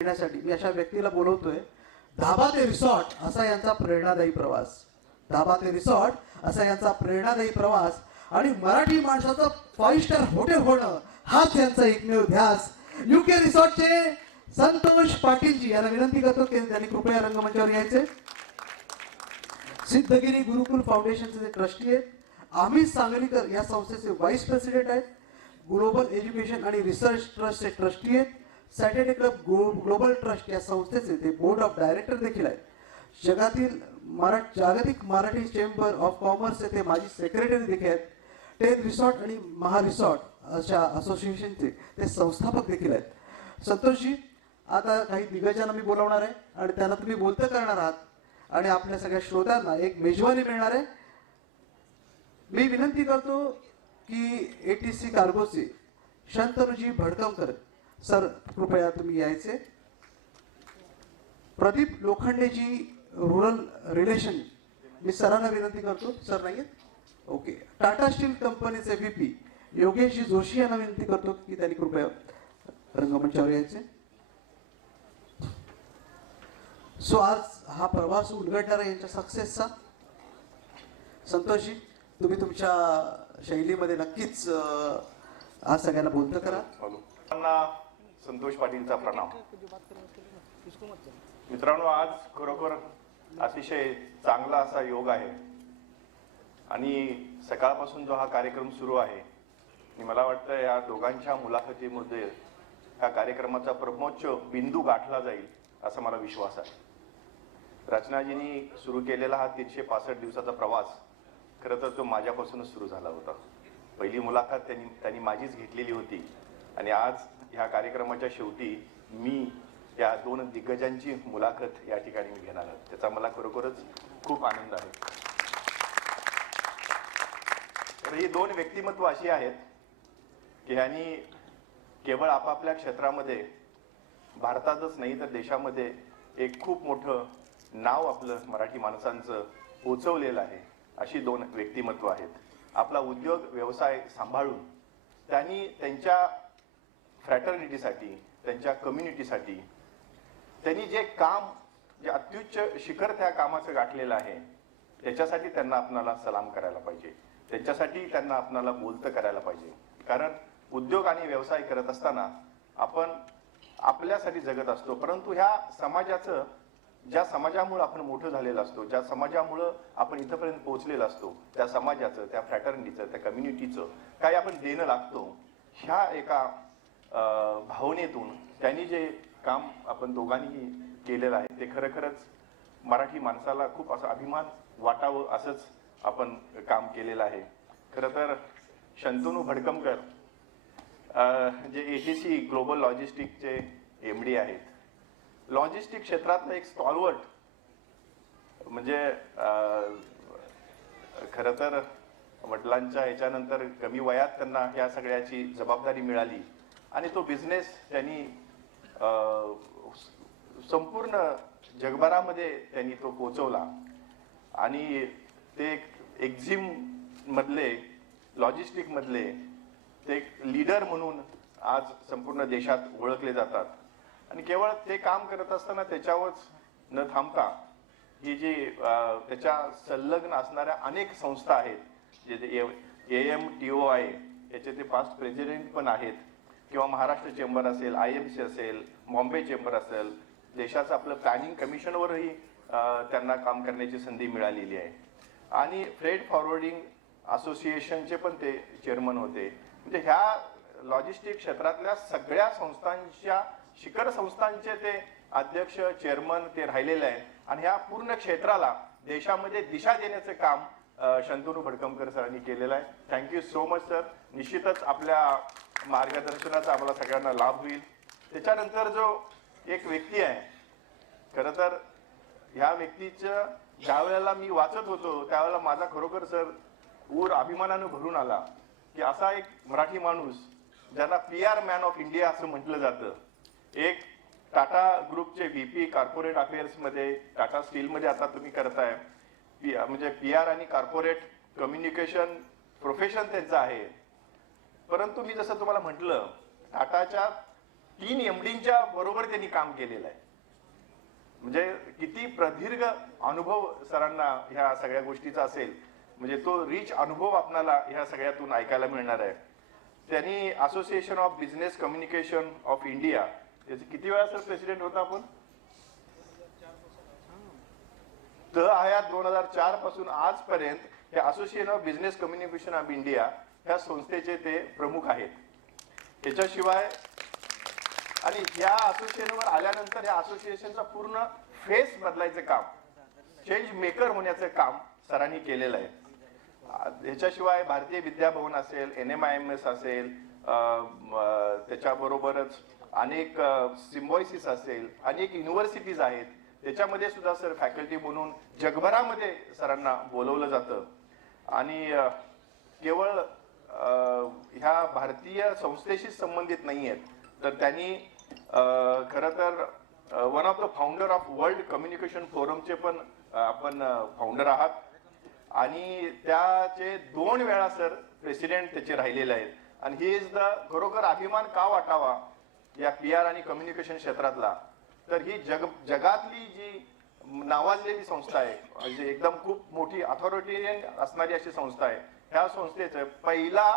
येण्यासाठी मी अशा व्यक्तीला बोलवतोय. धाबा ते रिसॉर्ट असा यांचा प्रेरणादायी प्रवास. धाबा ते रिसॉर्ट असा यांचा प्रेरणादायी प्रवास. आणि मराठी माणसाचं फाईव्ह स्टार हॉटेल होणं हाच यांचा एकमेव ध्यास. युके रिसॉर्टचे संतोष पाटीलजी यांना विनंती करतो की त्यांनी कृपया रंगमंचावर यायचे. सिद्धगिरी गुरुकुल फाउंडेशनचे जे ट्रस्टी आहेत आम्ही सांगलीकर या संस्थेचे व्हाईस प्रेसिडेंट आहेत. ग्लोबल एज्युकेशन आणि रिसर्च ट्रस्टचे ट्रस्टी आहेत. सॅटर्डे क्लब ग्लोबल ट्रस्ट या संस्थेचे ते बोर्ड ऑफ डायरेक्टर देखील आहेत. जगातील मरा जागतिक मराठी चेंबर ऑफ कॉमर्स येथे माजी सेक्रेटरी देखील आहेत. टेन रिसॉर्ट आणि महा रिसॉर्ट अशा असोसिएशनचे ते संस्थापक देखील आहेत. संतोषजी आता काही दिग्गजांना मी बोलावणार आहे आणि त्यांना तुम्ही बोलतं करणार आहात. आणि आपल्या सगळ्या श्रोत्यांना एक मेजवानी मिळणार आहे. मी विनंती करतो की ए टी सी कार्गोचे शंतनुजी भडकमकर सर कृपया तुम्ही यायचे. प्रदीप लोखंडेजी रुरल रिलेशन मी सरांना विनंती करतो. सर नाही ओके. टाटा स्टील कंपनीचे व्हीपी योगेशजी जोशी यांना विनंती करतो की त्यांनी कृपया रंगमंचावर यायचे. सो आज हा प्रवास उलगडणार यांच्या सक्सेसचा. संतोषजी तुम्ही तुमच्या शैलीमध्ये नक्कीच आज सगळ्यांना बोलतं करा. संतोष पाटीलचा प्रणाम. मित्रांनो आज खरोखर अतिशय चांगला असा योग आहे. आणि सकाळपासून जो हा कार्यक्रम सुरू आहे आणि मला वाटतं या दोघांच्या मुलाखतीमध्ये या कार्यक्रमाचा प्रमोच्च बिंदू गाठला जाईल असा मला विश्वास आहे. रचनाजींनी सुरू केलेला हा तीनशे पासष्ट दिवसाचा प्रवास खरं तर तो माझ्यापासूनच सुरू झाला होता. पहिली मुलाखत त्यांनी त्यांनी माझीच घेतलेली होती. आणि आज ह्या कार्यक्रमाच्या शेवटी मी या दोन दिग्गजांची मुलाखत या ठिकाणी मी घेणार आहे. त्याचा मला खरोखरच खूप आनंद आहे. तर ही दोन व्यक्तिमत्व अशी आहेत की ह्यांनी केवळ आपापल्या क्षेत्रामध्ये भारतातच नाही तर देशामध्ये एक खूप मोठं नाव आपलं मराठी माणसांचं पोचवलेलं आहे अशी दोन व्यक्तिमत्व आहेत. आपला उद्योग व्यवसाय सांभाळून त्यांनी त्यांच्या फ्रॅटर्निटीसाठी त्यांच्या कम्युनिटीसाठी. त्यांनी जे काम जे अत्युच्च शिखर त्या कामाचं गाठलेलं आहे त्याच्यासाठी त्यांना आपणाला सलाम करायला पाहिजे. त्याच्यासाठी त्यांना आपणाला बोलतं करायला पाहिजे. कारण उद्योग आणि व्यवसाय करत असताना आपण आपल्यासाठी जगत असतो. परंतु ह्या समाजाचं ज्या समाजामुळे आपण मोठं झालेलं असतो ज्या समाजामुळं आपण इथंपर्यंत पोहोचलेलं असतो त्या समाजाचं त्या फ्रॅटर्निटीचं त्या कम्युनिटीचं काही आपण देणं लागतो ह्या एका भावनेतून त्यांनी जे काम आपण दोघांनीही केलेलं आहे ते खरोखरच मराठी माणसाला खूप असं अभिमान वाटावं असंच आपण काम केलेलं आहे. खरं तर Shantanu Bhadkamkar um, J C global लॉजिस्टिकचे M D आहेत. लॉजिस्टिक क्षेत्रातलं एक स्टॉलवर्ट म्हणजे खरं तर वडिलांच्या याच्यानंतर कमी वयात त्यांना या सगळ्याची जबाबदारी मिळाली. आणि तो बिझनेस त्यांनी संपूर्ण जगभरामध्ये त्यांनी तो पोचवला आणि ते एक एक्झिम मधले लॉजिस्टिक मधले ते एक लीडर म्हणून आज संपूर्ण देशात ओळखले जातात. आणि केवळ ते काम करत असताना त्याच्यावरच न थांबता ही जी त्याच्या संलग्न असणाऱ्या अनेक संस्था आहेत जे ए एम टी ओ आहे याचे ते पास्ट प्रेसिडेंट पण आहेत. किंवा महाराष्ट्र चेंबर असेल आय एम सी असेल बॉम्बे चेंबर असेल देशाचं आपलं प्लॅनिंग कमिशनवरही त्यांना काम करण्याची संधी मिळालेली आहे. आणि फ्रेट फॉरवर्डिंग असोसिएशनचे पण ते चेअरमन होते. म्हणजे ह्या लॉजिस्टिक क्षेत्रातल्या सगळ्या संस्थांच्या शिखर संस्थांचे ते अध्यक्ष चेअरमन ते राहिलेले आहेत. आणि ह्या पूर्ण क्षेत्राला देशामध्ये दिशा देण्याचं काम शंतनू भडकमकर सरांनी केलेलं आहे. थँक्यू सो मच सर निश्चितच आपल्या मार्गदर्शनाचा आम्हाला सगळ्यांना लाभ होईल. त्याच्यानंतर जो एक व्यक्ती आहे खरं तर ह्या व्यक्तीचं ज्या वेळेला मी वाचत होतो त्यावेळेला माझा खरोखर सर ऊर अभिमानानं भरून आला की असा एक मराठी माणूस ज्यांना P R man of India असं म्हटलं जातं. एक टाटा ग्रुपचे व्ही पी कार्पोरेट अफेअर्समध्ये टाटा स्टीलमध्ये आता तुम्ही करताय. पी म्हणजे पी आर आणि कॉर्पोरेट कम्युनिकेशन प्रोफेशन त्यांचं आहे. परंतु मी जसं तुम्हाला म्हटलं टाटाच्या तीन एमडींच्या बरोबर त्यांनी काम केलेलं आहे. म्हणजे किती प्रदीर्घ अनुभव सरांना ह्या सगळ्या गोष्टीचा असेल म्हणजे तो रिच अनुभव आपणाला ह्या सगळ्यातून ऐकायला मिळणार आहे. त्यांनी association of business communication of India याचे किती वेळा सर प्रेसिडेंट होता आपण? त आयात दोन हजार चारपासून आजपर्यंत हे association of business communication of India ह्या संस्थेचे ते प्रमुख आहेत. त्याच्याशिवाय आणि या असोसिएशनवर आल्यानंतर या असोसिएशनचा पूर्ण फेस बदलायचं काम चेंज मेकर होण्याचं काम सरांनी केलेलं आहे. ह्याच्याशिवाय भारतीय विद्याभवन असेल N M I M S असेल त्याच्याबरोबरच अनेक सिम्बॉयसिस असेल अनेक युनिव्हर्सिटीज आहेत. त्याच्यामध्ये सुद्धा सर फॅकल्टी म्हणून जगभरामध्ये सरांना बोलवलं जातं. आणि केवळ ह्या भारतीय संस्थेशी संबंधित नाही आहेत तर त्यांनी खरं तर one of the founder of world communication फोरमचे पण आपण फाउंडर आहात. आणि त्याचे दोन वेळा सर प्रेसिडेंट त्याचे राहिलेले आहेत. आणि ही इज द खरोखर अभिमान का वाटावा या पी आर आणि कम्युनिकेशन क्षेत्रातला? तर ही जग जगातली जी नावाजलेली संस्था आहे. म्हणजे एकदम खूप मोठी अथॉरिटेरियन असणारी अशी संस्था आहे. ह्या संस्थेचं पहिला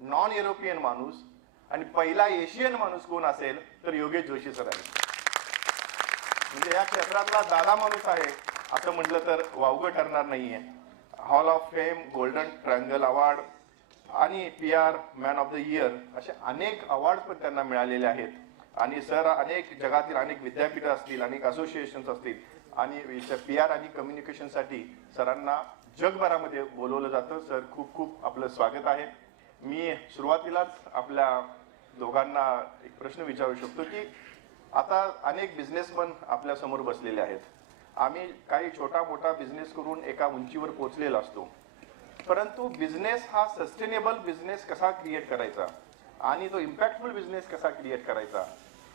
नॉन युरोपियन माणूस आणि पहिला एशियन माणूस कोण असेल तर योगेश जोशी सर आहे म्हणजे या क्षेत्रातला दादा माणूस आहे. असं म्हटलं तर वावगं ठरणार नाहीये. Hall of fame golden triangle award आणि P R man of the year असे अनेक अवॉर्ड पण त्यांना मिळालेले आहेत. आणि सर अनेक जगातील अनेक विद्यापीठं असतील अनेक असोसिएशन्स असतील आणि पी आर आणि कम्युनिकेशनसाठी सरांना जगभरामध्ये बोलवलं जातं. सर खूप खूप आपलं स्वागत आहे. मी सुरुवातीलाच आपल्या दोघांना एक प्रश्न विचारू शकतो की आता अनेक बिझनेसमन आपल्यासमोर बसलेले आहेत. आम्ही काही छोटा मोठा बिझनेस करून एका उंचीवर पोचलेला असतो. परंतु बिझनेस हा सस्टेनेबल बिझनेस कसा क्रिएट करायचा? आणि तो इम्पॅक्टफुल बिझनेस कसा क्रिएट करायचा?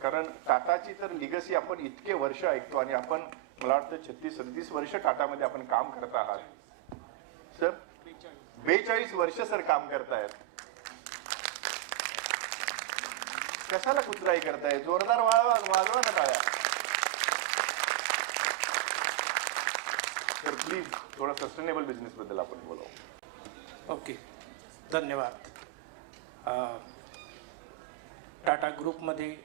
कारण टाटाची तर लिगसी आपण इतके वर्ष ऐकतो आणि आपण मला वाटतं छत्तीस सदतीस वर्ष टाटामध्ये आपण काम करत आहात. सर बेचाळीस वर्ष सर काम करतायत. कशाला कुत्राही करताय जोरदार वाळवा वाजवा ना टाळ्या तर प्लीज थोडं सस्टेनेबल बिझनेस बद्दल आपण बोलावं. ओके धन्यवाद. टाटा ग्रुपमध्ये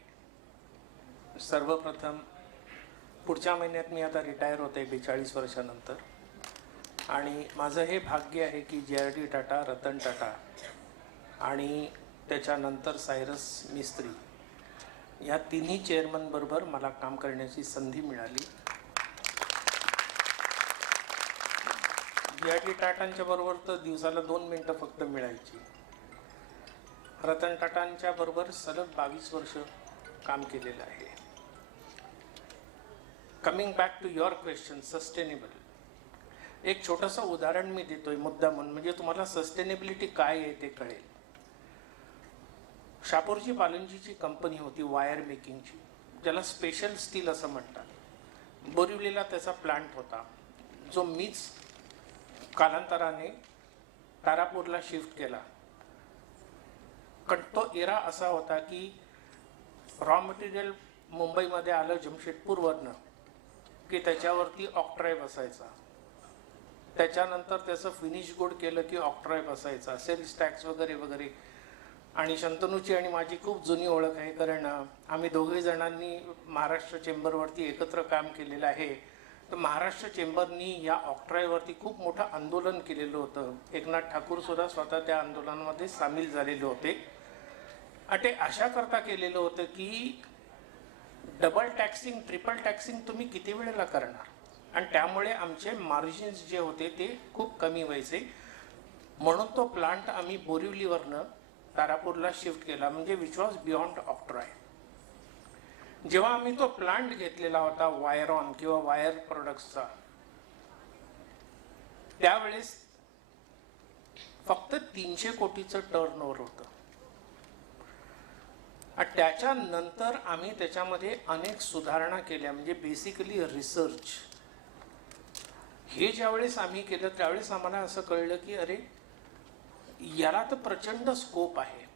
सर्वप्रथम पुढच्या महिन्यात मी आता रिटायर होते बेचाळीस वर्षानंतर. आणि माझं हे भाग्य आहे की जे आर डी टाटा रतन टाटा आणि त्याच्यानंतर सायरस मिस्त्री या तिन्ही चेअरमनबरोबर मला काम करण्याची संधी मिळाली. जी आर डी टाटांच्या बरोबर तर दिवसाला दोन मिनटं फक्त मिळायची. रतन टाटांच्या बरोबर सलग बावीस वर्ष काम केलेलं आहे. Coming back to your question sustainable एक छोटंसं उदाहरण मी देतोय मुद्दा म्हणून म्हणजे तुम्हाला सस्टेनेबिलिटी काय आहे ते कळेल. शापूरजी पालनजीची कंपनी होती वायर मेकिंगची ज्याला स्पेशल स्टील असं म्हणतात. बोरिवलीला त्याचा प्लांट होता. जो मीच कालांतराने तारापूरला शिफ्ट केला. कारण तो एरा असा होता की रॉ मटेरियल मुंबईमध्ये आलं जमशेदपूरवरनं. की त्याच्यावरती ऑक्ट्राय असायचा. त्याच्यानंतर त्याचं फिनिश गोड केलं की ऑक्ट्राय असायचा. सेल्स टॅक्स वगैरे वगैरे. आणि शंतनूची आणि माझी खूप जुनी ओळख आहे कारण आम्ही दोघे जणांनी महाराष्ट्र चेंबरवरती एकत्र काम केलेलं आहे. तर महाराष्ट्र चेंबरनी या ऑक्ट्रायवरती खूप मोठं आंदोलन केलेलं होतं. एकनाथ ठाकूरसुद्धा स्वतः त्या आंदोलनामध्ये सामील झालेले होते. आणि ते अशा करता केलेलं होतं की डबल टॅक्सिंग ट्रिपल टॅक्सिंग तुम्ही किती वेळेला करणार? आणि त्यामुळे आमचे मार्जिन्स जे होते ते खूप कमी व्हायचे. म्हणून तो प्लांट आम्ही बोरिवलीवरनं तारापूरला शिफ्ट केला. म्हणजे विच वॉज बियॉन्ड ऑक्ट्रॉय जेव्हा आम्ही तो प्लांट घेतलेला होता वायरॉन किंवा वायर प्रोडक्ट्सचा त्यावेळेस फक्त तीनशे कोटीचं टर्न ओव्हर होतं. आणि त्याच्यानंतर आम्ही त्याच्यामध्ये अनेक सुधारणा केल्या. म्हणजे बेसिकली रिसर्च हे ज्यावेळेस आम्ही केलं त्यावेळेस आम्हाला असं कळलं की अरे याला तर प्रचंड स्कोप आहे.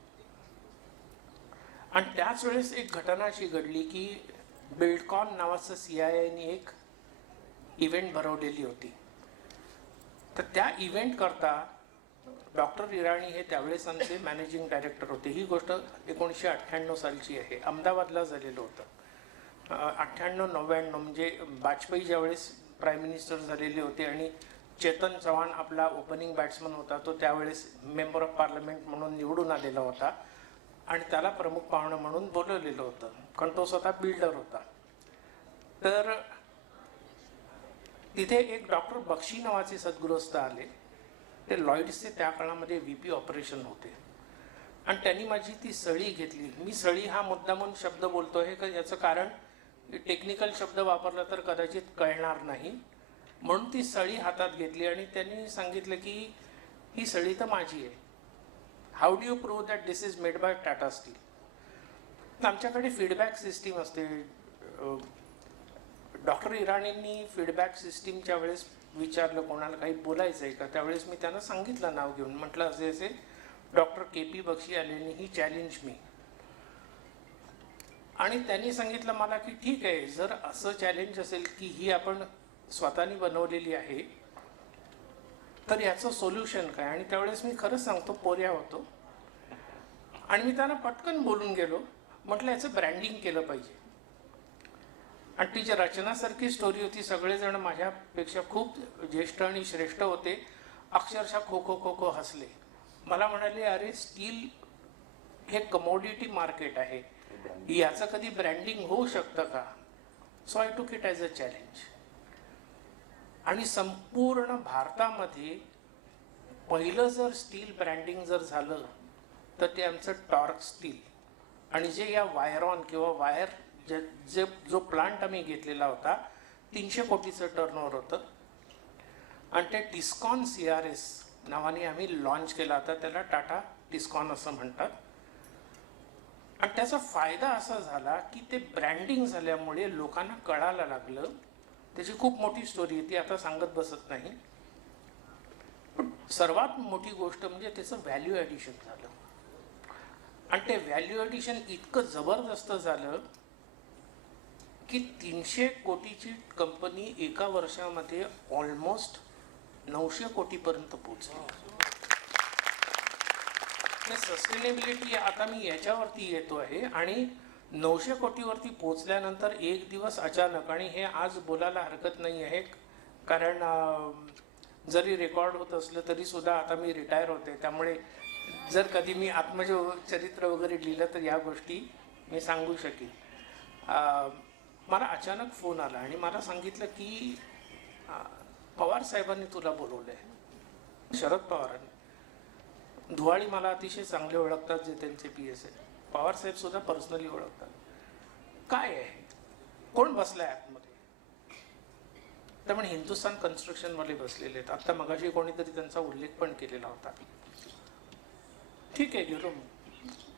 आणि त्याच वेळेस एक घटना अशी घडली की बिल्डकॉन नावाचं सी आय आयने एक इव्हेंट भरवलेली होती. तर त्या इव्हेंट करता डॉक्टर इराणी हे त्यावेळेस आमचे मॅनेजिंग डायरेक्टर होते. ही गोष्ट एकोणीसशे अठ्ठ्याण्णव सालची आहे. अहमदाबादला झालेलं होतं. अठ्ठ्याण्णव नव्याण्णव म्हणजे वाजपेयी ज्यावेळेस प्राईम मिनिस्टर झालेले होते आणि चेतन चव्हाण आपला ओपनिंग बॅट्समन होता तो त्यावेळेस मेंबर ऑफ पार्लमेंट म्हणून निवडून आलेला होता. आणि त्याला प्रमुख पाहुणं म्हणून बोलवलेलं होतं. कारण तो स्वतः बिल्डर होता. तर तिथे एक डॉक्टर बक्षी नावाचे सद्गृहस्थ आले. ते लॉईड्सचे त्या काळामध्ये व्ही पी ऑपरेशन होते आणि त्यांनी माझी ती सळी घेतली. मी सळी हा मुद्दा म्हणून शब्द आहे का याचं कारण टेक्निकल शब्द वापरला तर कदाचित कळणार नाही. म्हणून ती सळी हातात घेतली आणि त्यांनी सांगितलं की ही सळी तर माझी आहे. How do you prove that this is made by Tata steel आमच्याकडे फीडबॅक सिस्टीम असते. डॉक्टर इराणींनी फीडबॅक सिस्टीमच्या वेळेस विचारलं कोणाला काही बोलायचं आहे का? त्यावेळेस मी त्यांना सांगितलं नाव घेऊन. म्हटलं असे असे डॉक्टर के पी बक्षी आलेली ही चॅलेंज मी. आणि त्यांनी सांगितलं मला की ठीक आहे जर असं चॅलेंज असेल की ही आपण स्वतःनी बनवलेली आहे तर याचं सोल्युशन काय? आणि त्यावेळेस मी खरंच सांगतो पोऱ्या होतो. आणि मी त्यांना पटकन बोलून गेलो. म्हटलं याचं ब्रँडिंग केलं पाहिजे. आणि ती जी रचनासारखी स्टोरी होती. सगळेजण माझ्यापेक्षा खूप ज्येष्ठ आणि श्रेष्ठ होते. अक्षरशः खो खो खो खो हसले. मला म्हणाले अरे स्टील हे कमोडिटी मार्केट आहे. याचं कधी ब्रँडिंग होऊ शकतं का? So I took it as a challenge आणि संपूर्ण भारतामध्ये पहिलं जर स्टील ब्रँडिंग जर झालं तर ते आमचं टॉर्क स्टील आणि जे या वायरॉन किंवा वायर जे जे जो प्लांट आम्ही घेतलेला होता तीनशे कोटीचं टर्नओव्हर होतं. आणि ते डिस्कॉन सी आर एस नावाने आम्ही लॉन्च केला होता त्याला टाटा डिस्कॉन असं म्हणतात. आणि त्याचा फायदा असा झाला की ते ब्रँडिंग झाल्यामुळे लोकांना कळायला लागलं. त्याची खूप मोठी स्टोरी आहे ती आता सांगत बसत नाही. पण सर्वात मोठी गोष्ट म्हणजे त्याचं व्हॅल्यू ॲडिशन झालं. आणि ते व्हॅल्यू ॲडिशन इतकं जबरदस्त झालं की तीनशे कोटीची कंपनी एका वर्षामध्ये ऑलमोस्ट नऊशे कोटीपर्यंत पोहोचली. सस्टेनेबिलिटी आता मी याच्यावरती येतो आहे आणि नऊशे कोटीवरती पोहोचल्यानंतर एक दिवस अचानक आणि हे आज बोलायला हरकत नाही आहे कारण जरी रेकॉर्ड होत असलं तरी सुद्धा आता मी रिटायर होते. त्यामुळे जर कधी मी आत्मचरित्र वगैरे लिहिलं तर या गोष्टी मी सांगू शकेन. मला अचानक फोन आला आणि मला सांगितलं की पवार साहेबांनी तुला बोलवलं आहे शरद पवारांनी. धुवाळी मला अतिशय चांगले ओळखतात जे त्यांचे पी एस आहेत पवार सुद्धा पर्सनली ओळखतात. काय आहे? कोण बसलाय आतमध्ये? तर पण हिंदुस्थान कन्स्ट्रक्शनवाले बसलेले आहेत. आता मगाशी कोणीतरी त्यांचा उल्लेख पण केलेला होता. ठीक आहे गेलो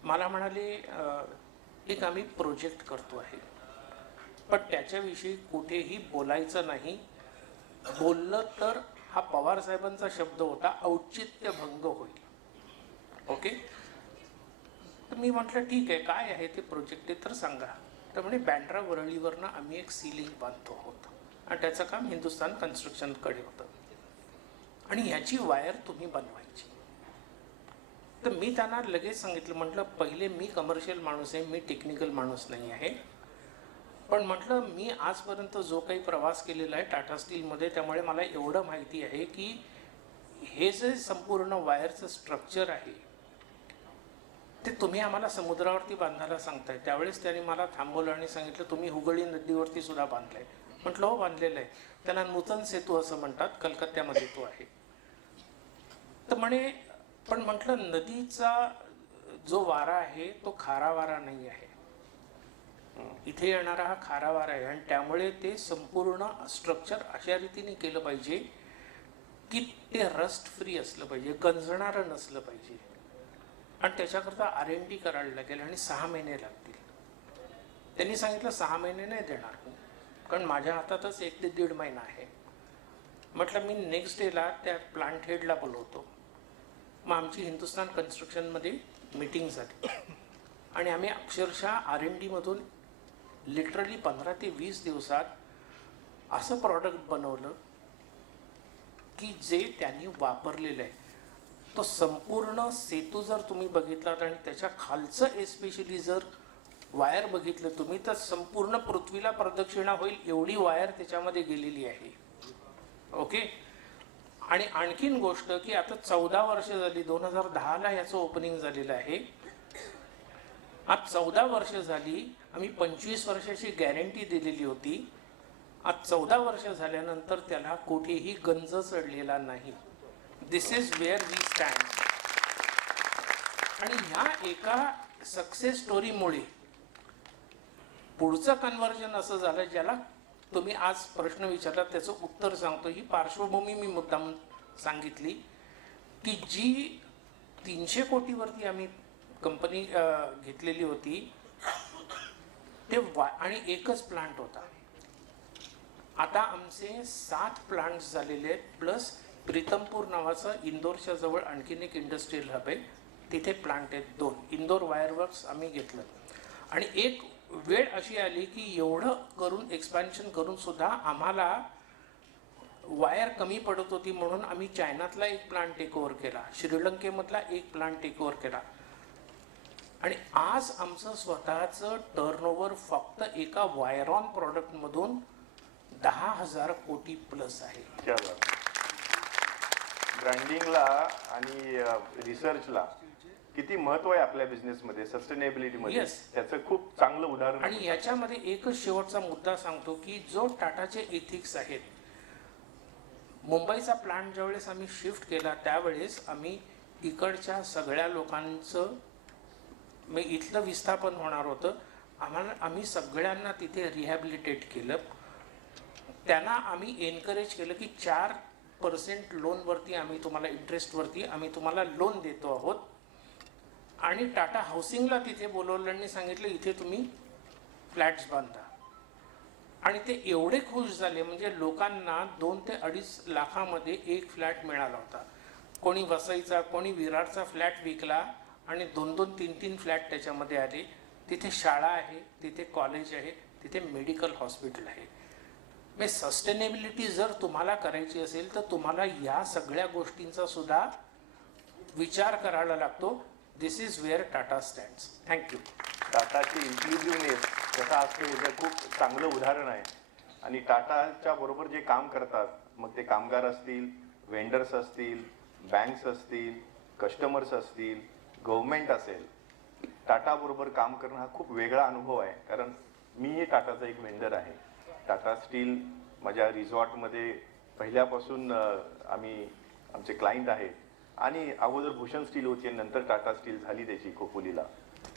मला म्हणाले एक आम्ही प्रोजेक्ट करतो आहे. पण त्याच्याविषयी कुठेही बोलायचं नाही. बोललं तर हा पवार साहेबांचा शब्द होता औचित्यभंग होईल. ओके? तर मी म्हटलं ठीक आहे काय आहे ते प्रोजेक्ट आहे तर सांगा. तर म्हणे बँड्रा वरळीवरनं आम्ही एक सिलिंग बांधतो आहोत आणि त्याचं काम हिंदुस्थान कन्स्ट्रक्शनकडे होतं. आणि ह्याची वायर तुम्ही बनवायची. तर मी त्यांना लगेच सांगितलं म्हटलं पहिले मी कमर्शियल माणूस आहे मी टेक्निकल माणूस नाही आहे. पण म्हटलं मी आजपर्यंत जो काही प्रवास केलेला आहे टाटा स्टीलमध्ये त्यामुळे मला एवढं माहिती आहे की हे जे संपूर्ण वायरचं स्ट्रक्चर आहे ते तुम्ही आम्हाला समुद्रावरती बांधायला सांगताय. त्यावेळेस त्यांनी मला थांबवलं आणि सांगितलं तुम्ही हुगळी नदीवरती सुद्धा बांधलंय. म्हटलं हो बांधलेलं आहे. त्यांना नूतन सेतू असं म्हणतात कलकत्त्यामध्ये तो आहे. तर म्हणे पण म्हटलं नदीचा जो वारा आहे तो खारा वारा नाही आहे. इथे येणारा हा खारा वारा आहे आणि त्यामुळे ते संपूर्ण स्ट्रक्चर अशा रीतीने केलं पाहिजे की ते रस्ट फ्री असलं पाहिजे गंजणारं नसलं पाहिजे. आणि त्याच्याकरता आर एन डी करायला लागेल आणि सहा महिने लागतील. त्यांनी सांगितलं सहा महिने नाही देणार कारण माझ्या हातातच एक ते दीड महिना आहे. म्हटलं मी नेक्स्ट डेला त्या प्लांट हेडला बोलवतो. मग आमची हिंदुस्थान कन्स्ट्रक्शनमध्ये मीटिंग झाली. आणि आम्ही अक्षरशः आर एन डीमधून लिटरली पंधरा ते वीस दिवसात असं प्रॉडक्ट बनवलं की जे त्यांनी वापरलेलं आहे. तो संपूर्ण सेतू जर तुम्ही बघितलात आणि त्याच्या खालचं एस्पेशली जर वायर बघितलं तुम्ही तर संपूर्ण पृथ्वीला प्रदक्षिणा होईल एवढी वायर त्याच्यामध्ये गेलेली आहे. ओके आणि आणखीन गोष्ट की आता चौदा वर्ष झाली दोन हजार दहाला याचं ओपनिंग झालेलं आहे. आज चौदा वर्ष झाली आम्ही पंचवीस वर्षाची गॅरंटी दिलेली होती. आज चौदा वर्ष झाल्यानंतर त्याला कुठेही गंज चढलेला नाही. This is where we stand आणि ह्या एका सक्सेस स्टोरीमुळे पुढचं कन्व्हर्जन असं झालं ज्याला तुम्ही आज प्रश्न विचारला त्याचं उत्तर सांगतो. ही पार्श्वभूमी मी मुद्दाम सांगितली की जी तीनशे कोटीवरती आम्ही कंपनी घेतलेली होती. ते वा आणि एकच प्लांट होता. आता आमचे सात प्लांट्स झालेले आहेत प्लस प्रीतमपूर नावाचं इंदोरच्या जवळ आणखीन एक इंडस्ट्रीयल हब आहे. तिथे प्लांट आहेत दोन. इंदोर वायरवर्क्स आम्ही घेतलं. आणि एक वेळ अशी आली की एवढं करून एक्सपॅन्शन करून सुद्धा आम्हाला वायर कमी पडत होती म्हणून आम्ही चायनातला एक प्लांट टेक ओव्हर केला. श्रीलंकेमधला एक प्लांट टेक ओव्हर केला. आणि आज आमचं स्वतःचं टर्नओव्हर फक्त एका वायरॉन प्रॉडक्टमधून दहा हजार कोटी प्लस आहे क्या बात. ब्रँडिंगला आणि रिसर्चला किती महत्त्व आहे आपल्या बिझनेसमध्ये सस्टेनेबिलिटी मध्ये. त्याचं खूप चांगलं उदाहरण आणि याच्यामध्ये एकच शेवटचा मुद्दा सांगतो की जो टाटाचे इथिक्स आहेत मुंबईचा प्लांट ज्यावेळेस आम्ही शिफ्ट केला त्यावेळेस आम्ही इकडच्या सगळ्या लोकांचं मी इथलं विस्थापन होणार होतं. आम्हाला आम्ही सगळ्यांना तिथे रिहॅबिलिटेट केलं. त्यांना आम्ही एनकरेज केलं की चार पर्सेंट लोनवरती आम्ही तुम्हाला इंटरेस्टवरती आम्ही तुम्हाला लोन देतो आहोत. आणि टाटा हाऊसिंगला तिथे बोलवलं आणि सांगितलं इथे तुम्ही फ्लॅट्स बांधा. आणि ते एवढे खुश झाले म्हणजे लोकांना दोन ते अडीच लाखामध्ये एक फ्लॅट मिळाला होता. कोणी वसईचा कोणी विरारचा फ्लॅट विकला. आणि दोन दोन तीन तीन फ्लॅट त्याच्यामध्ये आले. तिथे शाळा आहे तिथे कॉलेज आहे तिथे मेडिकल हॉस्पिटल आहे. मी सस्टेनेबिलिटी जर तुम्हाला करायची असेल तर तुम्हाला या सगळ्या गोष्टींचा सुद्धा विचार करायला लागतो. This is where Tata stands thank you टाटाची इन्क्लुझिव्हनेस कसा असतो हे खूप चांगलं उदाहरण आहे. आणि टाटाच्या बरोबर जे काम करतात मग ते कामगार असतील वेंडर्स असतील बँक्स असतील कस्टमर्स असतील गव्हर्मेंट असेल टाटाबरोबर काम करणं हा खूप वेगळा अनुभव आहे. कारण मीही टाटाचा एक वेंडर आहे. टाटा स्टील माझ्या रिझॉर्टमध्ये पहिल्यापासून आम्ही आमचे क्लायंट आहेत आणि अगोदर भूषण स्टील होती आणि नंतर टाटा स्टील झाली त्याची खोपोलीला.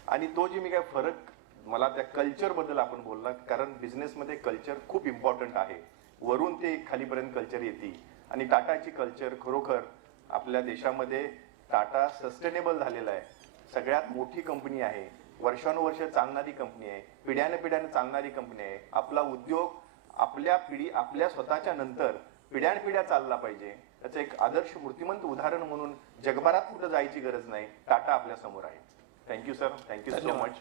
आणि तो जे मी काय फरक मला त्या कल्चरबद्दल आपण बोलला कारण बिझनेसमध्ये कल्चर खूप इम्पॉर्टंट आहे. वरून ते खालीपर्यंत कल्चर येते. आणि टाटाची कल्चर खरोखर आपल्या देशामध्ये टाटा सस्टेनेबल झालेला आहे. सगळ्यात मोठी कंपनी आहे. वर्षानुवर्ष चालणारी कंपनी आहे. पिढ्याने पिढ्याने चालणारी कंपनी आहे. आपला उद्योग आपल्या पिढी आपल्या स्वतःच्या नंतर पिढ्यानपिढ्या चालला पाहिजे. त्याचं एक आदर्श मूर्तिमंत उदाहरण म्हणून जगभरात कुठं जायची गरज नाही. टाटा आपल्यासमोर आहे. Thank you sir thank you so. Much